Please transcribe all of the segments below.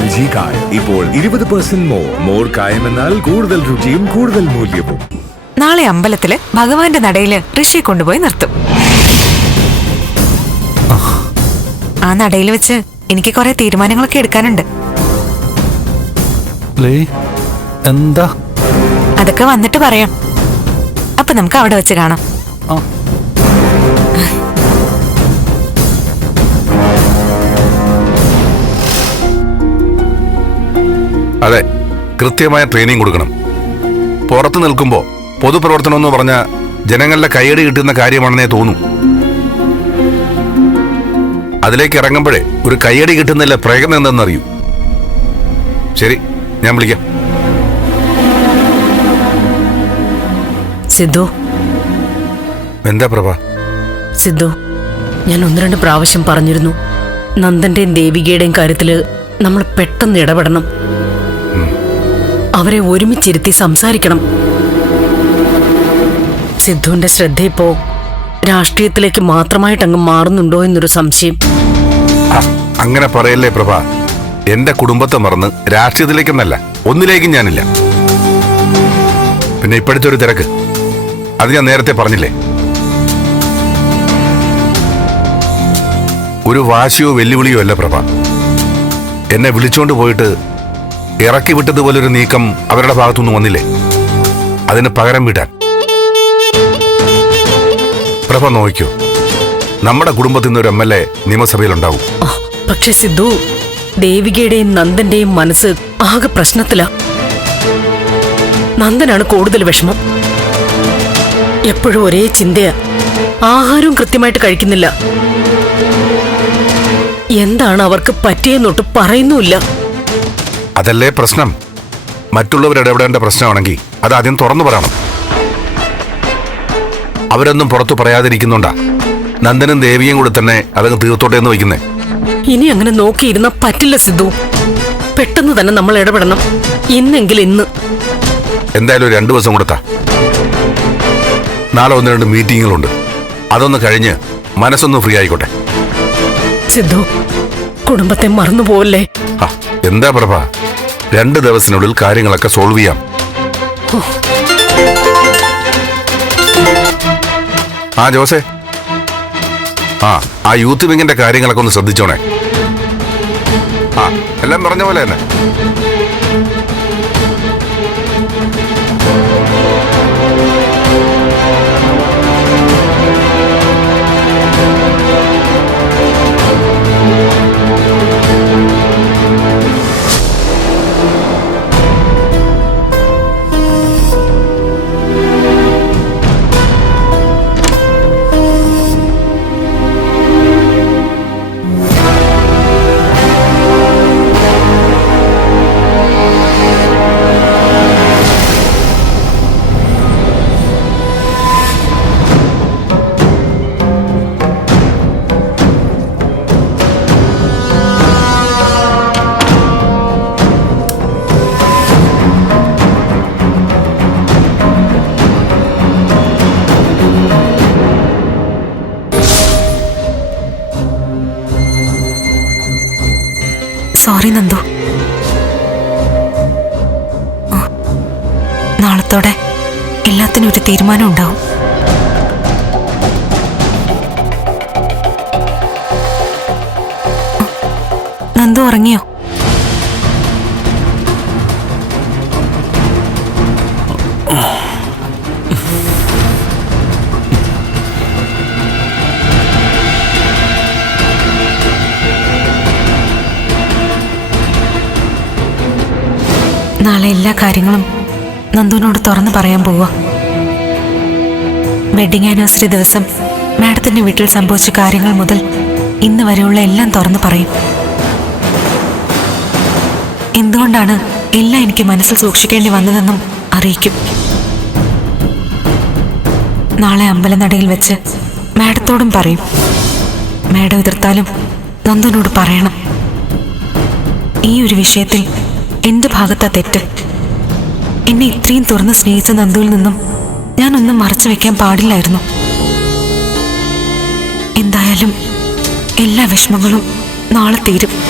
L G കായം. ഇപ്പോൾ ഇരുപത് പെർസെന്റ് മോർ മോർ കായം എന്നാൽ കൂടുതൽ രുചിയും കൂടുതൽ മൂല്യവും. നാളെ അമ്പലത്തിൽ ഭഗവാന്റെ നടയിൽ ഋഷി കൊണ്ടുപോയി നിർത്തും. ആ നടയിൽ വെച്ച് എനിക്ക് കുറെ തീരുമാനങ്ങളൊക്കെ എടുക്കാനുണ്ട്. എന്താ? അതൊക്കെ വന്നിട്ട് പറയാം. അപ്പൊ നമുക്ക് അവിടെ വെച്ച് കാണാം. അതെ കൃത്യമായ ട്രെയിനിങ് കൊടുക്കണം. പുറത്ത് നിൽക്കുമ്പോൾ പൊതുപ്രവർത്തനം എന്ന് പറഞ്ഞാൽ ജനങ്ങളുടെ കൈയടി കിട്ടുന്ന കാര്യമാണെന്നേ തോന്നൂ. അതിലേക്ക് ഇറങ്ങുമ്പോഴേ ഒരു കൈയടി കിട്ടുന്നില്ല പ്രേഗം എന്തെന്നറിയൂ. ശരി ഞാൻ വിളിക്കാം. സിദ്ധു. എന്താ പ്രഭ? സിദ്ധു ഞാൻ ഒന്ന് രണ്ട് പ്രാവശ്യം പറഞ്ഞിരുന്നു. നന്ദന്റെയും ദേവികയുടെയും കാര്യത്തിൽ നമ്മൾ പെട്ടെന്ന് ഇടപെടണം. അവരെ ഒരുമിച്ചിരുത്തി സംസാരിക്കണം. സിദ്ധുവിന്റെ ശ്രദ്ധ ഇപ്പോ രാഷ്ട്രീയത്തിലേക്ക് മാത്രമായിട്ട് അങ്ങ് മാറുന്നുണ്ടോ എന്നൊരു സംശയം. അങ്ങനെ പറയല്ലേ പ്രഭ. എന്റെ കുടുംബത്തെ മറന്ന് രാഷ്ട്രീയത്തിലേക്കെന്നല്ല ഒന്നിലേക്കും ഞാനില്ല. പിന്നെ ഇപ്പോഴത്തെ ഒരു തിരക്ക്. അത് ഞാൻ നേരത്തെ പറഞ്ഞില്ലേ? ഒരു വാശിയോ വെല്ലുവിളിയോ അല്ല പ്രഭ. എന്നെ വിളിച്ചോണ്ട് പോയിട്ട് ഇറക്കി വിട്ടതുപോലൊരു നീക്കം അവരുടെ ഭാഗത്തുനിന്ന് വന്നില്ലേ? അതിന് പകരം വിടാൻ. പ്രഭ നോക്കൂ നമ്മുടെ കുടുംബത്തിൽ നിന്ന് ഒരു എം എൽ എ നിയമസഭയിലുണ്ടാവും. പക്ഷെ സിദ്ധു ദേവികയുടെയും നന്ദന്റെയും മനസ്സ് ആകെ പ്രശ്നത്തിലാ. നന്ദനാണ് കൂടുതൽ വിഷമം. എപ്പോഴും ഒരേ ചിന്തയാ. ആഹാരവും കൃത്യമായിട്ട് കഴിക്കുന്നില്ല. എന്താണ് അവർക്ക് പറ്റിയെന്നൊട്ട് പറയുന്നുമില്ല. അതല്ലേ പ്രശ്നം? മറ്റുള്ളവർ ഇടപെടേണ്ട പ്രശ്നമാണെങ്കിൽ അത് ആദ്യം തുറന്നു പറയണം. അവരൊന്നും പുറത്തു പറയാതിരിക്കുന്നുണ്ടാ. നന്ദനും ദേവിയും കൂടെ തന്നെ അതങ്ങ് തീർത്തോട്ടെ എന്ന് വയ്ക്കുന്നേ. ഇനി അങ്ങനെ നോക്കിയിരുന്ന പറ്റില്ല സിദ്ധു. പെട്ടെന്ന് തന്നെ നമ്മൾ ഇടപെടണം. ഇന്നെങ്കിൽ ഇന്ന്. എന്തായാലും ഒരു രണ്ടു ദിവസം കൊടുത്താ. നാളെ ഒന്ന് രണ്ട് മീറ്റിങ്ങുകളുണ്ട്. അതൊന്ന് കഴിഞ്ഞ് മനസ്സൊന്ന് ഫ്രീ ആയിക്കോട്ടെ. സിദ്ധു കുടുംബത്തെ മറന്നു പോവല്ലേ ആ, എന്താ പ്രഭ? രണ്ട് ദിവസത്തിനുള്ളിൽ കാര്യങ്ങളൊക്കെ സോൾവ് ചെയ്യാം. ആ ജോസെ. ആ ആ യൂത്ത് വിങ്ങിന്റെ കാര്യങ്ങളൊക്കെ ഒന്ന് ശ്രദ്ധിച്ചോണേ. ആ എല്ലാം പറഞ്ഞ പോലെ തന്നെ. ഉറങ്ങിയോ? നാളെ എല്ലാ കാര്യങ്ങളും നന്ദുവിനോട് തുറന്നു പറയാൻ പോവാ വെഡിങ് ആനിവേഴ്സറി ദിവസം മാഡത്തിന്റെ വീട്ടിൽ സംഭവിച്ച കാര്യങ്ങൾ മുതൽ ഇന്ന് വരെയുള്ള എല്ലാം തുറന്നു പറയും. എന്തുകൊണ്ടാണ് എല്ലാം എനിക്ക് മനസ്സിൽ സൂക്ഷിക്കേണ്ടി വന്നതെന്നും അറിയിക്കും. നാളെ അമ്പലനടയിൽ വെച്ച് മാഡത്തോടും പറയും. മാഡം എതിർത്താലും നന്ദനോട് പറയണം. ഈ ഒരു വിഷയത്തിൽ എന്റെ ഭാഗത്താ തെറ്റ്. എന്നെ ഇത്രയും തുറന്ന് സ്നേഹിച്ച നന്ദുവിൽ നിന്നും ഞാനൊന്നും മറച്ചു വെക്കാൻ പാടില്ലായിരുന്നു. എന്തായാലും എല്ലാ വിഷമങ്ങളും നാളെ തീരും.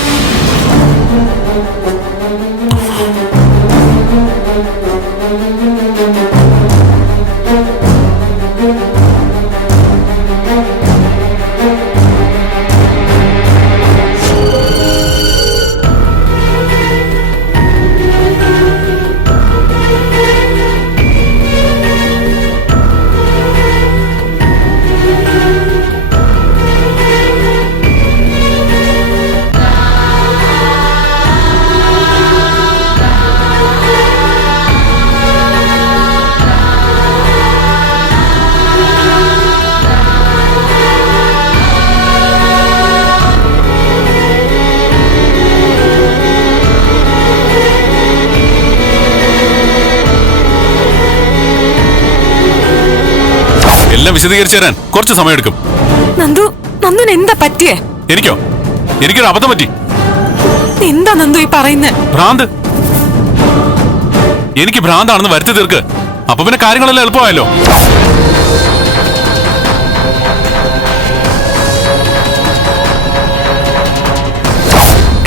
എല്ലാം വിശദീകരിച്ചു തരാൻ കുറച്ച് സമയമെടുക്കും. നന്ദു നന്ദുന് എന്താ പറ്റിയേ? എനിക്കോ? എനിക്കൊരു അബദ്ധം പറ്റി. എന്താ നന്ദു ഈ പറയുന്നത് ഭ്രാന്ത്. എനിക്ക് ഭ്രാന്താണെന്ന് വരുത്തി തീർക്ക്. അപ്പൊ പിന്നെ കാര്യങ്ങളെല്ലാം എളുപ്പമായല്ലോ.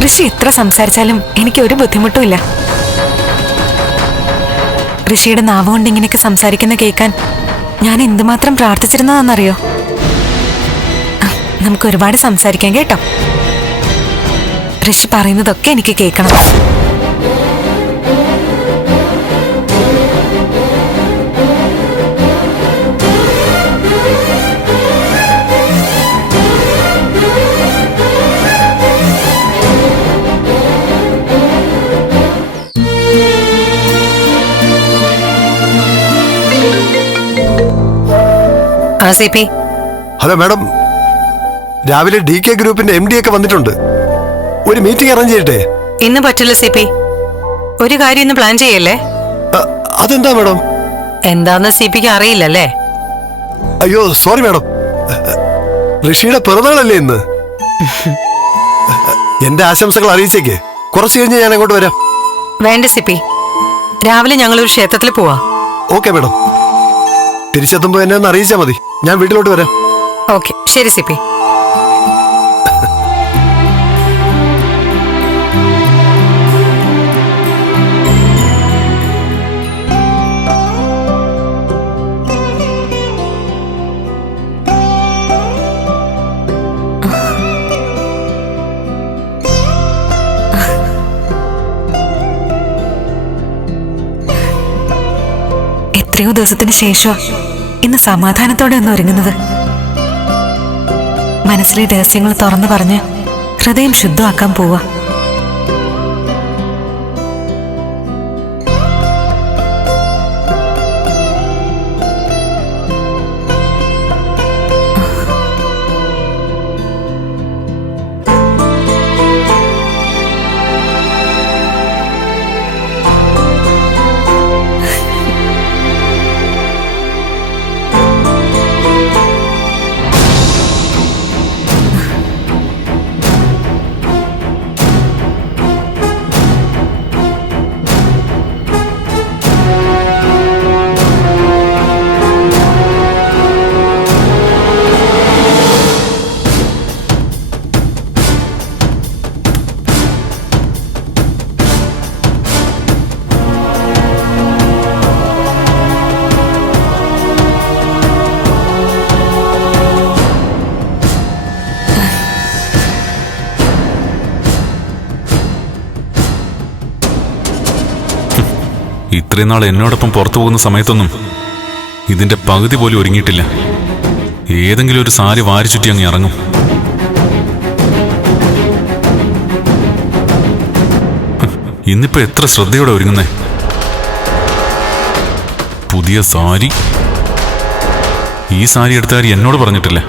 ഋഷി എത്ര സംസാരിച്ചാലും എനിക്ക് ഒരു ബുദ്ധിമുട്ടും ഇല്ല. ഋഷിയുടെ നാവുകൊണ്ട് ഇങ്ങനെയൊക്കെ സംസാരിക്കുന്ന കേൾക്കാൻ ഞാൻ എന്തുമാത്രം പ്രാർത്ഥിച്ചിരുന്നതെന്നറിയോ നമുക്ക് ഒരുപാട് സംസാരിക്കാം കേട്ടോ. ഋഷി പറയുന്നതൊക്കെ എനിക്ക് കേൾക്കണം. A C P. Hello madam. രാവിലെ ഡി കെ ഗ്രൂപ്പിന്റെ എം ഡി ഒക്കെ വന്നിട്ടുണ്ട്. ഒരു മീറ്റിംഗ് അറേഞ്ച് ചെയ്യട്ടെ? ഇന്ന് പറ്റില്ല സി പി. ഒരു കാര്യം ഇന്ന് പ്ലാൻ ചെയ്യല്ലേ? അ- അതെന്താ മാഡം? എന്താന്ന് സി പിക്ക് അറിയില്ലല്ലേ? അയ്യോ സോറി മാഡം. ഋഷിയുടെ പിറന്നാളല്ലേ ഇന്ന്. എന്റെ ആശംസകൾ അറിയിച്ചേക്ക്. കുറച്ച് കഴിഞ്ഞ് ഞാൻ അങ്ങോട്ട് വരാം. വേണ്ട സി പി. രാവിലെ ഞങ്ങൾ ഒരു ക്ഷേത്രത്തിൽ പോവാ. Okay madam. തിരിച്ചെത്തുമ്പോ എന്നെ ഒന്ന് അറിയിച്ചാൽ മതി. ഞാൻ വീട്ടിലോട്ട് വരാം. ഓക്കെ ശരി സിപി എത്രയോ ദിവസത്തിന് ശേഷം ഇന്ന് സമാധാനത്തോടെ ഒന്ന് ഒരുങ്ങുന്നത്. മനസ്സിലെ രഹസ്യങ്ങൾ തുറന്നു പറഞ്ഞ് ഹൃദയം ശുദ്ധമാക്കാൻ പോവാ ഇത്രയും നാൾ എന്നോടൊപ്പം പുറത്തു പോകുന്ന സമയത്തൊന്നും ഇതിന്റെ പകുതി പോലും ഒരുങ്ങിയിട്ടില്ല. ഏതെങ്കിലും ഒരു സാരി വാരി ചുറ്റി അങ്ങ് ഇറങ്ങും. ഇന്നിപ്പോ എത്ര ശ്രദ്ധയോടെ ഒരുങ്ങുന്നേ? പുതിയ സാരി? ഈ സാരി എടുത്ത കാര്യം എന്നോട് പറഞ്ഞിട്ടില്ല?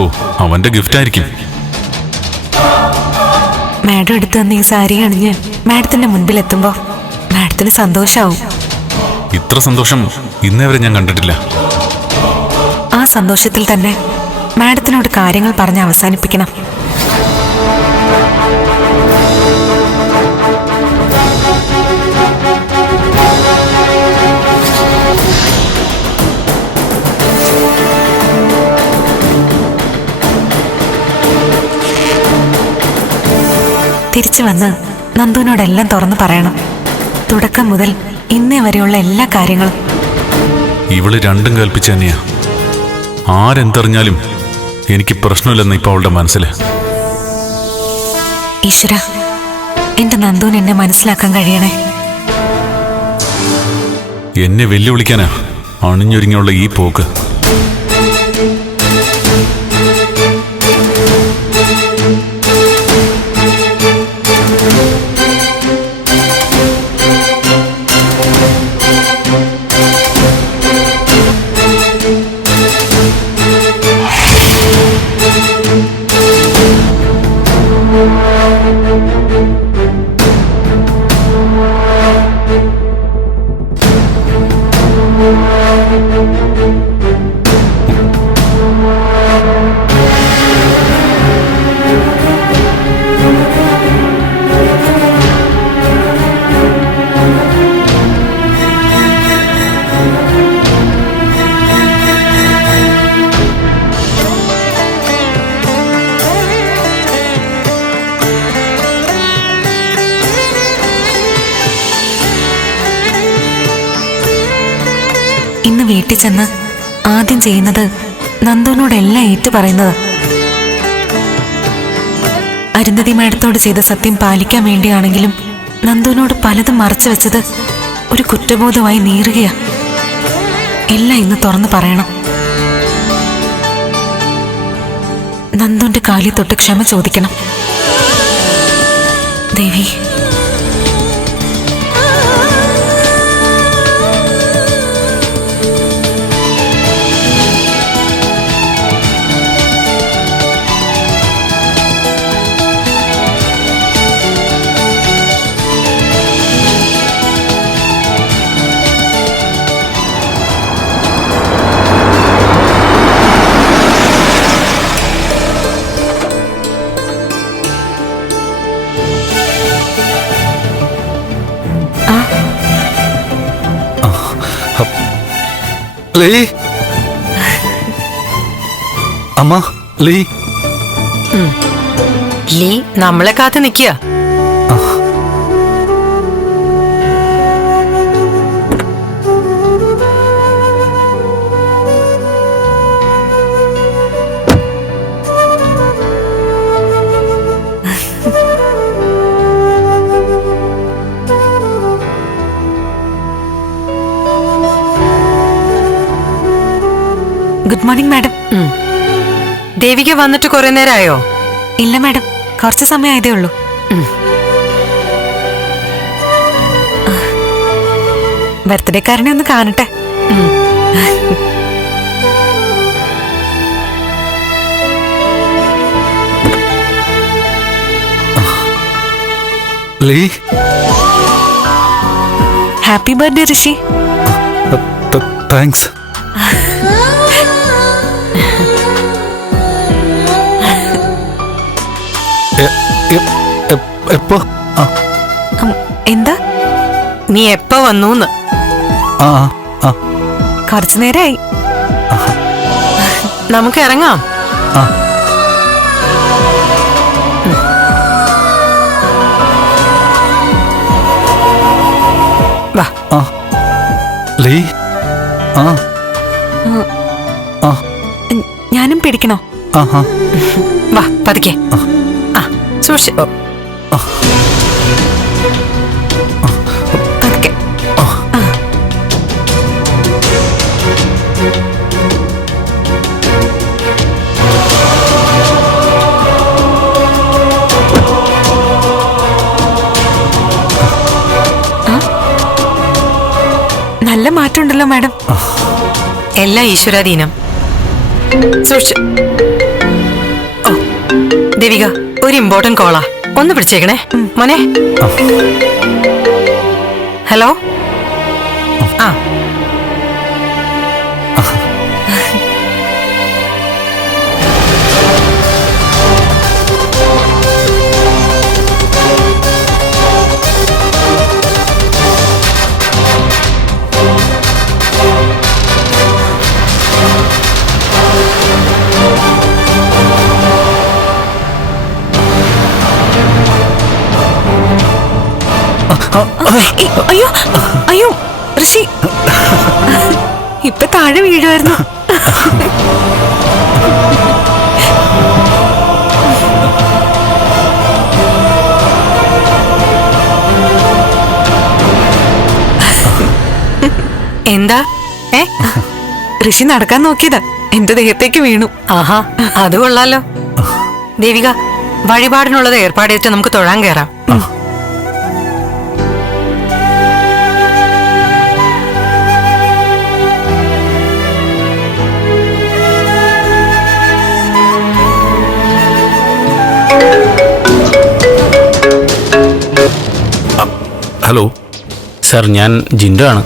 ഓ അവന്റെ ഗിഫ്റ്റ് ആയിരിക്കും. മാഡം എടുത്തു തന്ന ഈ സാരി അണിഞ്ഞ് മാഡത്തിന്റെ മുൻപിൽ എത്തുമ്പോ മാഡത്തിന് സന്തോഷാവും. ഇത്ര സന്തോഷം ഇന്നേ വരെ ഞാൻ കണ്ടിട്ടില്ല. ആ സന്തോഷത്തിൽ തന്നെ മാഡത്തിനോട് കാര്യങ്ങൾ പറഞ്ഞ് അവസാനിപ്പിക്കണം. തിരിച്ചു വന്ന് നന്ദുവിനോടെല്ലാം തുറന്നു പറയണം. തുടക്കം മുതൽ ഇന്നേ വരെയുള്ള എല്ലാ കാര്യങ്ങളും. ഇവൾ രണ്ടും കൽപ്പിച്ച തന്നെയാ. ആരെന്തറിഞ്ഞാലും എനിക്ക് പ്രശ്നമില്ലെന്ന് ഇപ്പൊ അവളുടെ മനസ്സിൽ ഈശ്വര എന്റെ നന്ദുവിന് എന്നെ മനസ്സിലാക്കാൻ കഴിയണേ. എന്നെ വെല്ലുവിളിക്കാനാ അണിഞ്ഞൊരുങ്ങിയുള്ള ഈ പോക്ക്. വീട്ടിൽ ചെന്ന് ആദ്യം ചെയ്യുന്നത് നന്ദുവിനോടെല്ലാം ഏറ്റു പറയുന്നത്. അരുന്ധതി മാഡത്തോട് ചെയ്ത സത്യം പാലിക്കാൻ വേണ്ടിയാണെങ്കിലും നന്ദുവിനോട് പലതും മറച്ചു വെച്ചത് ഒരു കുറ്റബോധമായി നീറുകയാ. എല്ലാം ഇന്ന് തുറന്നു പറയണം. നന്ദുവിന്റെ കാലിൽ തൊട്ട് ക്ഷമ ചോദിക്കണം. ദേവി ലീ? അമ്മ ലീ. ലീ നമ്മളെ കാത്തു നിക്കുക ഗുഡ് മോർണിംഗ് മാഡം ദേവിക വന്നിട്ട് കുറെ നേരമായോ ഇല്ല മാഡം കുറച്ച് സമയം ആയതേ ഉള്ളൂ ബർത്ത്ഡേക്കാരനെ ഒന്ന് കാണട്ടെ. Lee. Happy birthday Rishi thanks എപ്പോ? എന്താ? നീ എപ്പ വന്നൂന്ന്? കുറച്ചു നേരായി. നമുക്ക് ഇറങ്ങാം. വാ. ലീ. ആ. ഞാനും പിടിക്കണോ? വാ പതുക്കെ. ആ സൂക്ഷിച്ച് പതുക്കെ ആ? നല്ല മാറ്റമുണ്ടല്ലോ മാഡം. എല്ലാം ഈശ്വരാധീനം. സൂക്ഷിച്ച്. ഓ ദേവിക. ഒരു ഇമ്പോർട്ടന്റ് കോളാ ഒന്ന് പിടിച്ചേക്കണേ. മോനെ. ഹലോ ആ. അയ്യോ അയ്യോ ഋഷി ഇപ്പൊ താഴെ വീഴുമായിരുന്നു എന്താ ഏ ഋഷി നടക്കാൻ നോക്കിയതാ എന്റെ ദേഹത്തേക്ക് വീണു ആഹാ അത് കൊള്ളാലോ ദേവിക വഴിപാടിനുള്ളത് ഏർപ്പാടേറ്റ് നമുക്ക് തൊഴാൻ കയറാം സാർ ഞാൻ ജിൻഡോ ആണ്.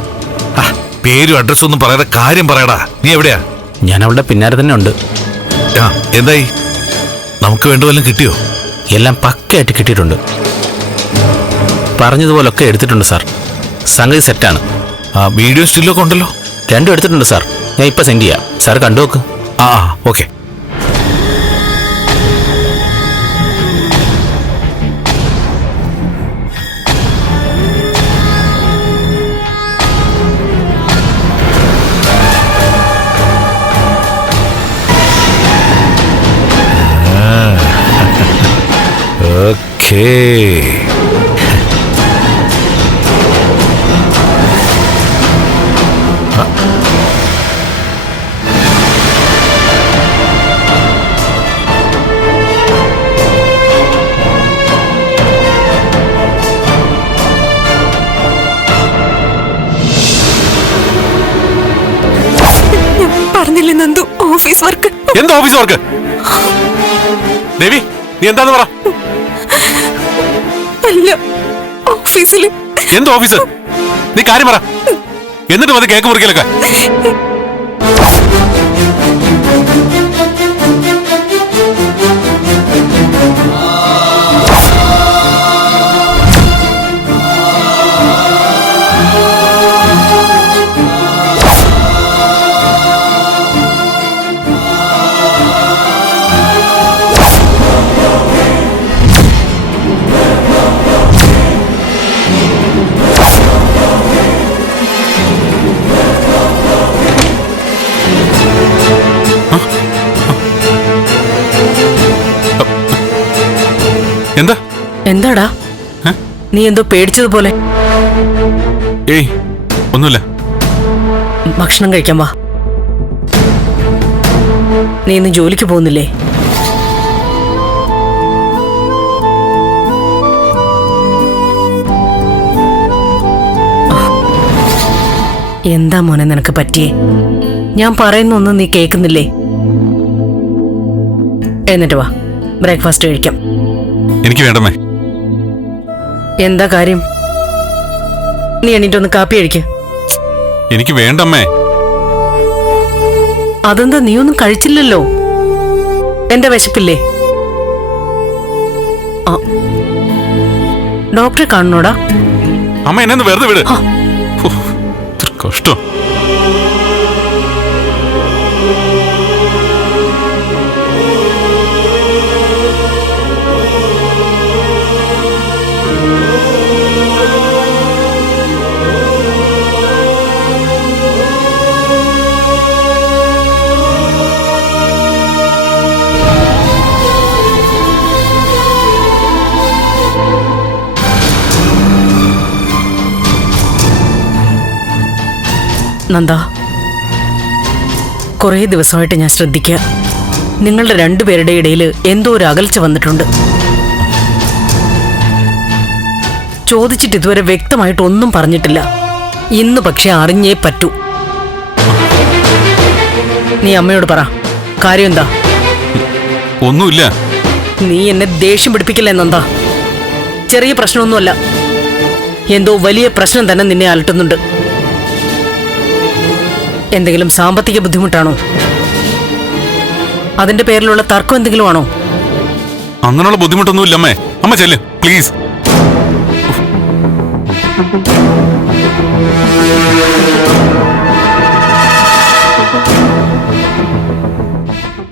ആ, പേരും അഡ്രസ്സും ഒന്നും പറയാതെ കാര്യം പറയടാ. നീ എവിടെയാ? ഞാൻ അവളുടെ പിന്നാലെ തന്നെ ഉണ്ട്. ആ എന്തായി? നമുക്ക് വേണ്ട വല്ലതും കിട്ടിയോ? എല്ലാം പക്കയായിട്ട് കിട്ടിയിട്ടുണ്ട്. പറഞ്ഞതുപോലൊക്കെ എടുത്തിട്ടുണ്ട് സാർ. സംഗതി സെറ്റാണ് ആ വീഡിയോ സ്റ്റില്ലൊക്കെ ഉണ്ടല്ലോ? രണ്ടും എടുത്തിട്ടുണ്ട് സാർ. ഞാൻ ഇപ്പം സെൻഡ് ചെയ്യാം. സാർ കണ്ടു നോക്ക്. ആ ഓക്കെ. പറഞ്ഞില്ലേ നന്ദു? Office work. എന്താ ഓഫീസ് വർക്ക്? ദേവി നീ എന്താന്ന് പറ? അല്ല ഓഫീസിൽ എന്താ ഓഫീസ്? നീ കാര്യം പറ. എന്നിട്ട് മതി കേക്ക് മുറിക്കലൊക്കെ. എന്താടാ? നീ എന്തോ പേടിച്ചതുപോലെ. ഏയ് ഒന്നുമില്ല. ഭക്ഷണം കഴിക്കാൻ വാ. നീ ഇന്ന് ജോലിക്ക് പോകുന്നില്ലേ? എന്താ മോനെ നിനക്ക് പറ്റിയേ? ഞാൻ പറയുന്നൊന്നും നീ കേൾക്കുന്നില്ലേ? എന്നിട്ട് വാ ബ്രേക്ക്ഫാസ്റ്റ് കഴിക്കാം. എനിക്ക് വേണ്ടമ്മേ. എന്താ കാര്യം? നീ എണീറ്റൊന്ന് കാപ്പി കഴിക്ക. എനിക്ക് വേണ്ടമ്മേ. അതെന്താ നീ ഒന്നും കഴിച്ചില്ലല്ലോ? എന്റെ വിശപ്പില്ലേ. ഡോക്ടറെ കാണണോടാ? അമ്മ എന്നെ വെറുതെ വിട്. കഷ്ടം. നന്ദ. കുറേ ദിവസമായിട്ട് ഞാൻ ശ്രദ്ധിക്കുക നിങ്ങളുടെ രണ്ടുപേരുടെ ഇടയിൽ എന്തോ ഒരു അകൽച്ച വന്നിട്ടുണ്ട്. ചോദിച്ചിട്ട് ഇതുവരെ വ്യക്തമായിട്ട് ഒന്നും പറഞ്ഞിട്ടില്ല. ഇന്ന് പക്ഷെ അറിഞ്ഞേ പറ്റൂ. നീ അമ്മയോട് പറ. കാര്യം എന്താ? ഒന്നുമില്ല. നീ എന്നെ ദേഷ്യം പിടിപ്പിക്കില്ല എന്നെന്താ ചെറിയ പ്രശ്നമൊന്നുമല്ല. എന്തോ വലിയ പ്രശ്നം തന്നെ നിന്നെ അലട്ടുന്നുണ്ട്. എന്തെങ്കിലും സാമ്പത്തിക ബുദ്ധിമുട്ടാണോ? അതിന്റെ പേരിലുള്ള തർക്കം എന്തെങ്കിലും ആണോ അങ്ങനെയുള്ള ബുദ്ധിമുട്ടൊന്നുമില്ല അമ്മേ അമ്മ ചെല്ല് പ്ലീസ്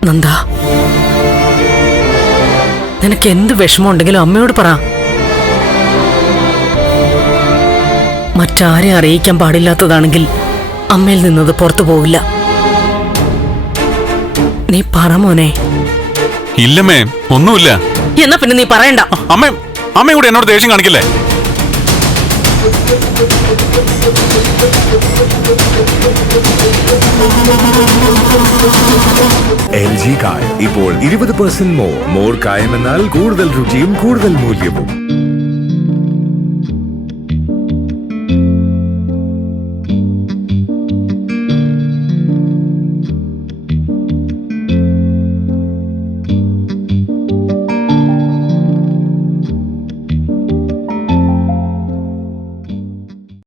നന്ദ. നിനക്ക് എന്ത് വിഷമമുണ്ടെങ്കിലും അമ്മയോട് പറ. മറ്റാരെ അറിയിക്കാൻ പാടില്ലാത്തതാണെങ്കിൽ അമ്മയിൽ നിന്നത് പുറത്തു പോകില്ല നീ പറ മോനെ. ഇല്ലമ്മേ ഒന്നുമില്ല. എന്നാ പിന്നെ നീ പറയണ്ട. അമ്മ അമ്മ കൂടെ എന്നോട് ദേഷ്യം കാണിക്കില്ലേ? എൽ ജി കായം ഇപ്പോൾ ഇരുപത് പെർസെന്റ് മോർ മോർ കായം എന്നാൽ കൂടുതൽ രുചിയും കൂടുതൽ മൂല്യവും.